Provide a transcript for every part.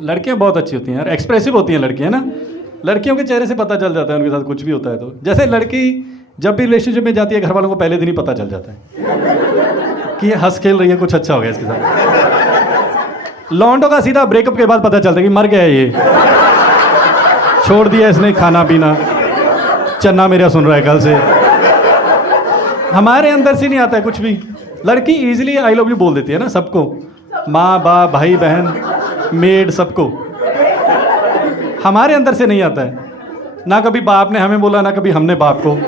लड़कियां बहुत अच्छी होती हैं यार, एक्सप्रेसिव होती हैं लड़कियां ना। लड़कियों के चेहरे से पता चल जाता है उनके साथ कुछ भी होता है तो। जैसे लड़की जब भी रिलेशनशिप में जाती है घर वालों को पहले दिन ही पता चल जाता है कि ये हंस खेल रही है, कुछ अच्छा हो गया इसके साथ। लौंडों का सीधा ब्रेकअप के बाद पता चलता है कि मर गया है ये, छोड़ दिया इसने खाना पीना, चन्ना मेरा सुन रहा है कल से। हमारे अंदर से नहीं आता है कुछ भी। लड़की इजीली आई लव यू बोल देती है ना सबको, माँ बाप भाई बहन मेड सबको। हमारे अंदर से नहीं आता है, ना कभी बाप ने हमें बोला ना कभी हमने बाप को।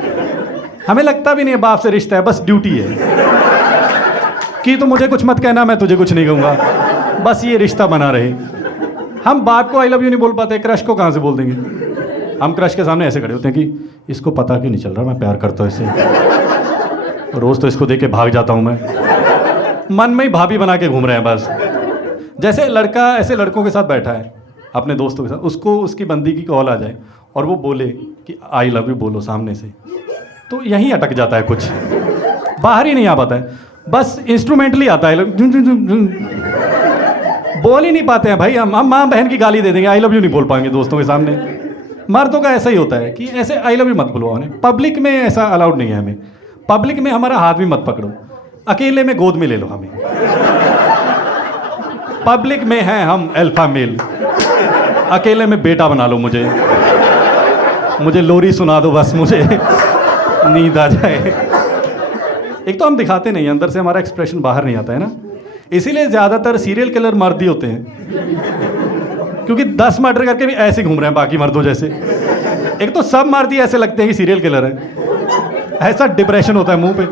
हमें लगता भी नहीं है बाप से रिश्ता है, बस ड्यूटी है कि तू मुझे कुछ मत कहना, मैं तुझे कुछ नहीं कहूँगा, बस ये रिश्ता बना रहे। हम बाप को आई लव यू नहीं बोल पाते, क्रश को कहाँ से बोल देंगे। हम क्रश के सामने ऐसे खड़े होते हैं कि इसको पता क्यों नहीं चल रहा मैं प्यार करता हूँ इससे, रोज़ तो इसको देख के भाग जाता हूँ मैं। मन में ही भाभी बना के घूम रहे हैं बस। जैसे लड़का ऐसे लड़कों के साथ बैठा है अपने दोस्तों के साथ, उसको उसकी बंदी की कॉल आ जाए और वो बोले कि आई लव यू बोलो सामने से, तो यहीं अटक जाता है, कुछ बाहर ही नहीं आ पाता है, बस इंस्ट्रूमेंटली आता है। बोल ही नहीं पाते हैं भाई। हम माँ बहन की गाली दे देंगे, आई लव यू नहीं बोल पाएंगे दोस्तों के सामने। मर्दों का ऐसा ही होता है कि ऐसे आई लव यू मत बोलो उन्हें, पब्लिक में ऐसा अलाउड नहीं है हमें। पब्लिक में हमारा हाथ भी मत पकड़ो, अकेले में गोद में ले लो हमें। पब्लिक में हैं हम अल्फा मेल, अकेले में बेटा बना लो मुझे, मुझे लोरी सुना दो बस, मुझे नींद आ जाए। एक तो हम दिखाते नहीं, अंदर से हमारा एक्सप्रेशन बाहर नहीं आता है ना। इसीलिए ज़्यादातर सीरियल किलर मर्द ही होते हैं, क्योंकि 10 मर्डर करके भी ऐसे घूम रहे हैं बाकी मर्दों जैसे। एक तो सब मर्द ही ऐसे लगते हैं कि सीरियल किलर है, ऐसा डिप्रेशन होता है मुंह पे।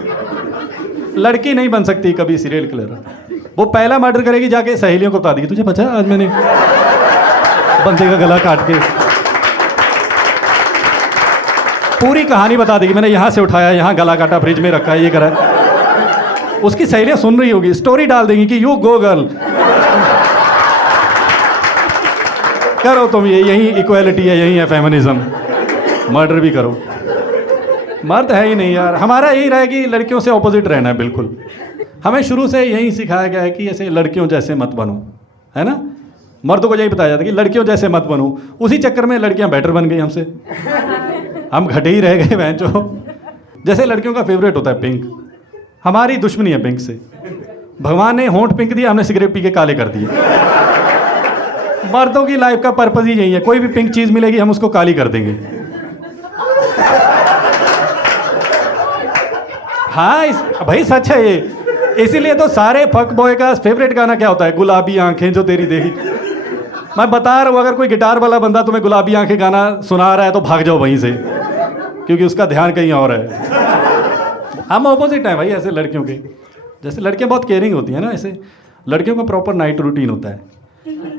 लड़की नहीं बन सकती कभी सीरियल किलर। वो पहला मर्डर करेगी जाके सहेलियों को बता देगी, तुझे पता है आज मैंने बंदे का गला काट के, पूरी कहानी बता देगी, मैंने यहाँ से उठाया, यहाँ गला काटा, फ्रिज में रखा, ये करा। उसकी सहेलियां सुन रही होगी, स्टोरी डाल देंगी कि यू गो गर्ल, करो तुम ये, यही इक्वालिटी है, यही है फेमिनिज्म, मर्डर भी करो। मर्द है ही नहीं यार। हमारा यही रहा है कि लड़कियों से ऑपोजिट रहना है बिल्कुल। हमें शुरू से यही सिखाया गया है कि ऐसे लड़कियों जैसे मत बनो, है ना। मर्दों को यही बताया जाता है कि लड़कियों जैसे मत बनो। उसी चक्कर में लड़कियां बेटर बन गई हमसे, हम घटे ही रह गए बहन चो। जैसे लड़कियों का फेवरेट होता है पिंक, हमारी दुश्मनी है पिंक से। भगवान ने होंठ पिंक दिया, हमने सिगरेट पी के काले कर दिए। मर्दों की लाइफ का पर्पज ही यही है, कोई भी पिंक चीज़ मिलेगी हम उसको काली कर देंगे। हाँ भाई सच है ये। इसीलिए तो सारे फक बॉय का फेवरेट गाना क्या होता है, गुलाबी आंखें जो तेरी देखी। मैं बता रहा हूँ, अगर कोई गिटार वाला बंदा तुम्हें गुलाबी आंखें गाना सुना रहा है तो भाग जाओ वहीं से, क्योंकि उसका ध्यान कहीं और है। हम ऑपोजिट हैं भाई ऐसे लड़कियों के। जैसे लड़कियां बहुत केयरिंग होती हैं ना, ऐसे लड़कियों का प्रॉपर नाइट रूटीन होता है,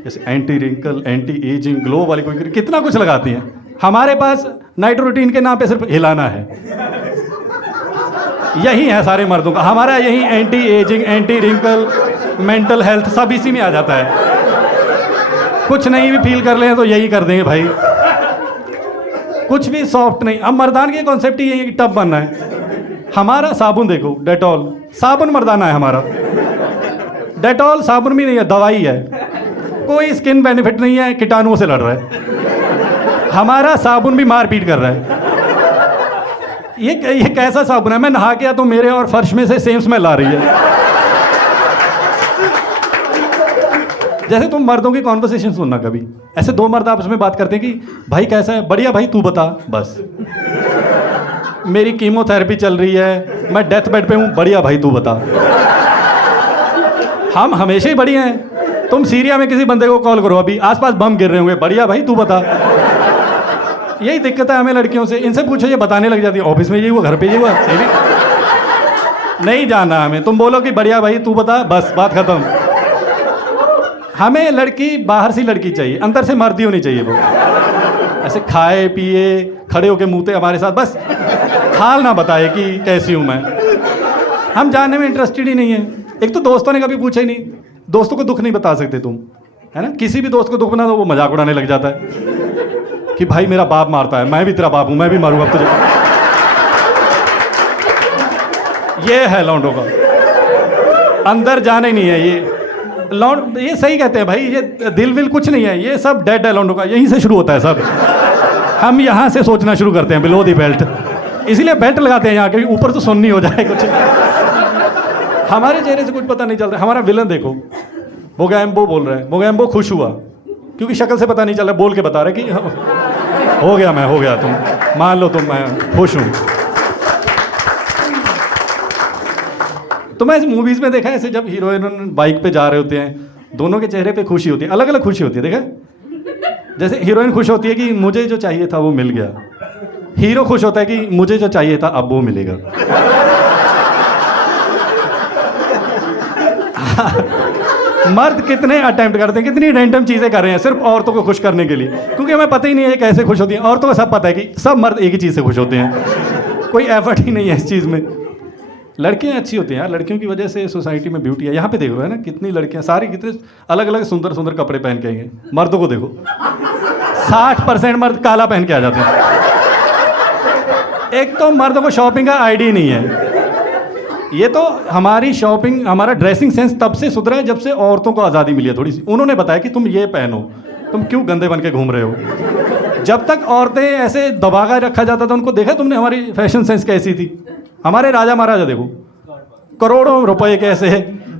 जैसे anti wrinkle, anti aging, glow वाली कोई कितना कुछ लगाती हैं। हमारे पास नाइट रूटीन के नाम पे सिर्फ हिलाना है। यही है सारे मर्दों का, हमारा यही anti aging, anti wrinkle, mental health सब इसी में आ जाता है। कुछ नहीं भी फील कर लें तो यही कर देंगे भाई, कुछ भी सॉफ्ट नहीं। अब मर्दान की कॉन्सेप्ट ही यही है कि टब बनना है। हमारा साबुन देखो, डेटॉल, साबुन मर्दाना है हमारा। डेटॉल साबुन भी नहीं है, दवाई है, कोई स्किन बेनिफिट नहीं है, कीटाणुओं से लड़ रहा है। हमारा साबुन भी मार पीट कर रहा है। ये कैसा साबुन है, मैं नहा के आया तो मेरे और फर्श में से सेम स्मेल आ रही है। जैसे तुम मर्दों की कॉन्वर्सेशन सुनना कभी, ऐसे दो मर्द आपस में बात करते हैं कि भाई कैसा है, बढ़िया भाई तू बता, बस मेरी कीमोथेरेपी चल रही है, मैं डेथ बेड पे हूँ, बढ़िया भाई तू बता। हम हमेशा ही बढ़िया हैं। तुम सीरिया में किसी बंदे को कॉल करो, अभी आसपास बम गिर रहे होंगे, बढ़िया भाई तू बता। यही दिक्कत है हमें लड़कियों से, इनसे पूछो ये बताने लग जाती है, ऑफिस में ये हुआ, घर पे ये हुआ, नहीं जाना हमें। तुम बोलो कि बढ़िया भाई तू बता, बस बात खत्म। हमें लड़की बाहर से लड़की चाहिए, अंदर से मर्दी होनी चाहिए। वो ऐसे खाए पिए खड़े होके मुँहते हमारे साथ, बस हाल ना बताए कि कैसी हूँ मैं। हम जानने में इंटरेस्टेड ही नहीं है। एक तो दोस्तों ने कभी पूछा ही नहीं, दोस्तों को दुख नहीं बता सकते तुम, है ना। किसी भी दोस्त को दुख बना दो वो मजाक उड़ाने लग जाता है कि भाई मेरा बाप मारता है, मैं भी तेरा बाप हूँ, मैं भी मारूंगा अब तुझे। ये है लौंडों का, अंदर जाने नहीं है ये। लौंड ये सही कहते हैं भाई, ये दिल विल कुछ नहीं है, ये सब डेड है लौंडों का, यहीं से शुरू होता है सब। हम यहाँ से सोचना शुरू करते हैं बिलो दी बेल्ट, इसीलिए बेल्ट लगाते हैं यहाँ के, ऊपर तो सुन्नी हो जाए कुछ। हमारे चेहरे से कुछ पता नहीं चलता। हमारा विलन देखो, मोगैम्बो बोल रहा है, मोगैम्बो खुश हुआ क्योंकि शक्ल से पता नहीं चल रहा, बोल के बता रहा है कि हो गया, मैं हो गया, तुम मान लो, तुम मैं खुश हूँ। तो मैं मूवीज में देखा है ऐसे, जब हीरोइन बाइक पे जा रहे होते हैं, दोनों के चेहरे पे खुशी होती है, अलग अलग खुशी होती है, देखा? जैसे हीरोइन खुश होती है कि मुझे जो चाहिए था वो मिल गया, हीरो खुश होता है कि मुझे जो चाहिए था अब वो मिलेगा। मर्द कितने अटेम्प्ट करते हैं, कितनी रैंडम चीज़ें कर रहे हैं सिर्फ औरतों को खुश करने के लिए, क्योंकि हमें पता ही नहीं है कैसे खुश होती हैं। औरतों को सब पता है कि सब मर्द एक ही चीज़ से खुश होते हैं, कोई एफर्ट ही नहीं है इस चीज़ में। लड़कियां अच्छी होती हैं यार, लड़कियों की वजह से सोसाइटी में ब्यूटी है। यहाँ पे देख लो है ना, कितनी लड़कियां, सारी कितने अलग अलग सुंदर सुंदर कपड़े पहन के आई हैं। मर्दों को देखो, 60% मर्द काला पहन के आ जाते हैं। एक तो मर्दों को शॉपिंग का आइडिया नहीं है। ये तो हमारी शॉपिंग, हमारा ड्रेसिंग सेंस तब से सुधरा है जब से औरतों को आज़ादी मिली है थोड़ी सी। उन्होंने बताया कि तुम ये पहनो, तुम क्यों गंदे बन के घूम रहे हो। जब तक औरतें ऐसे दबा कर रखा जाता था, उनको देखा तुमने हमारी फैशन सेंस कैसी थी। हमारे राजा महाराजा देखो, करोड़ों रुपए के ऐसे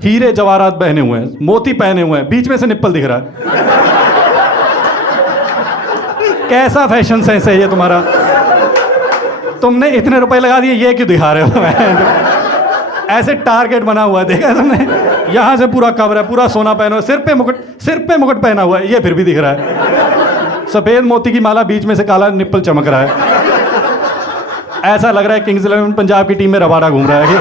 हीरे जवाहरात पहने हुए हैं, मोती पहने हुए हैं, बीच में से निप्पल दिख रहा है। कैसा फैशन सेंस है ये तुम्हारा? तुमने इतने रुपए लगा दिए, ये क्यों दिखा रहे हो? ऐसे टारगेट बना हुआ है, देखा तुमने? यहाँ से पूरा कवर है, पूरा सोना पहना हुआ, सिर पे मुकुट पहना हुआ है, ये फिर भी दिख रहा है। सफेद मोती की माला, बीच में से काला निप्पल चमक रहा है। ऐसा लग रहा है किंग्स 11 पंजाब की टीम में रबाड़ा घूम रहा है कि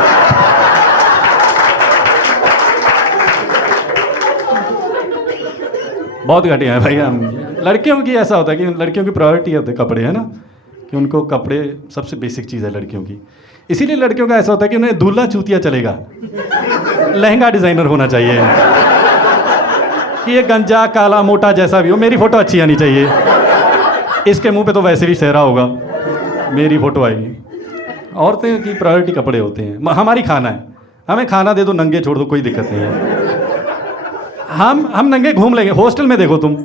बहुत घटिया है भाई हम। लड़कियों की ऐसा होता है कि लड़कियों की प्रायोरिटी होते हैं कपड़े, है ना, कि उनको कपड़े सबसे बेसिक चीज़ है लड़कियों की। इसीलिए लड़कियों का ऐसा होता है कि उन्हें दूल्हा चूतिया चलेगा, लहंगा डिज़ाइनर होना चाहिए, कि ये गंजा काला मोटा जैसा भी हो, मेरी फ़ोटो अच्छी आनी चाहिए। इसके मुंह पे तो वैसे भी सेहरा होगा, मेरी फ़ोटो आएगी। औरतें की प्रायोरिटी कपड़े होते हैं। हमारी खाना है, हमें खाना दे दो, नंगे छोड़ दो, कोई दिक्कत नहीं है। हम नंगे घूम लेंगे। हॉस्टल में देखो तुम,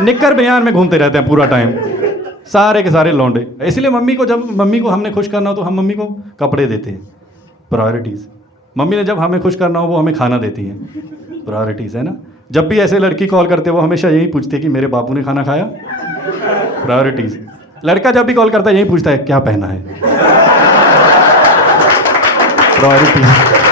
निक्कर बयान में घूमते रहते हैं पूरा टाइम, सारे के सारे लौंडे। इसलिए जब मम्मी को हमने खुश करना हो तो हम मम्मी को कपड़े देते हैं, प्रायोरिटीज़। मम्मी ने जब हमें खुश करना हो वो हमें खाना देती हैं, प्रायोरिटीज़, है ना। जब भी ऐसे लड़की कॉल करते वो हमेशा यही पूछती है कि मेरे बापू ने खाना खाया, प्रायोरिटीज़। लड़का जब भी कॉल करता है यही पूछता है क्या पहना है, प्रायोरिटीज़।